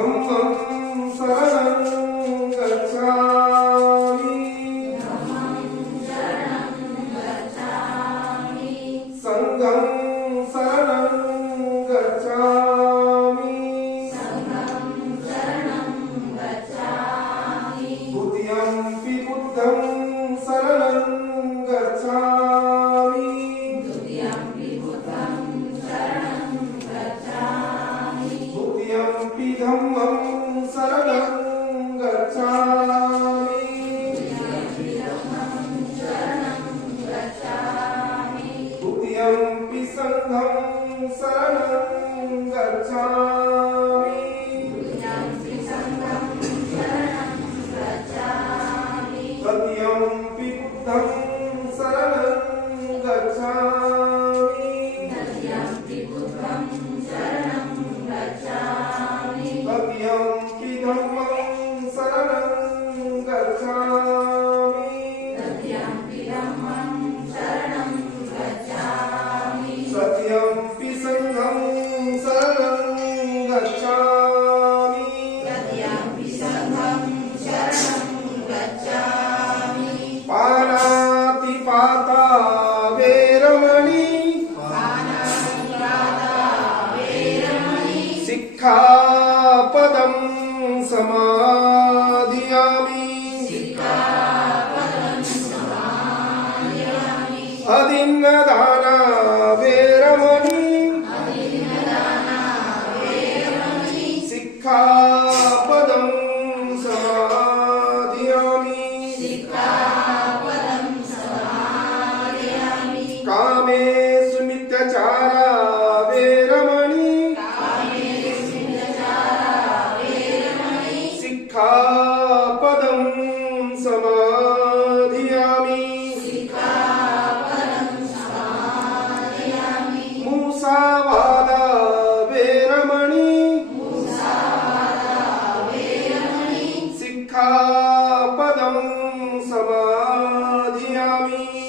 25 विसङ्घं शरणं गच्छामि వేరమణి సిక్ఖాపదం సమాధియామి morning.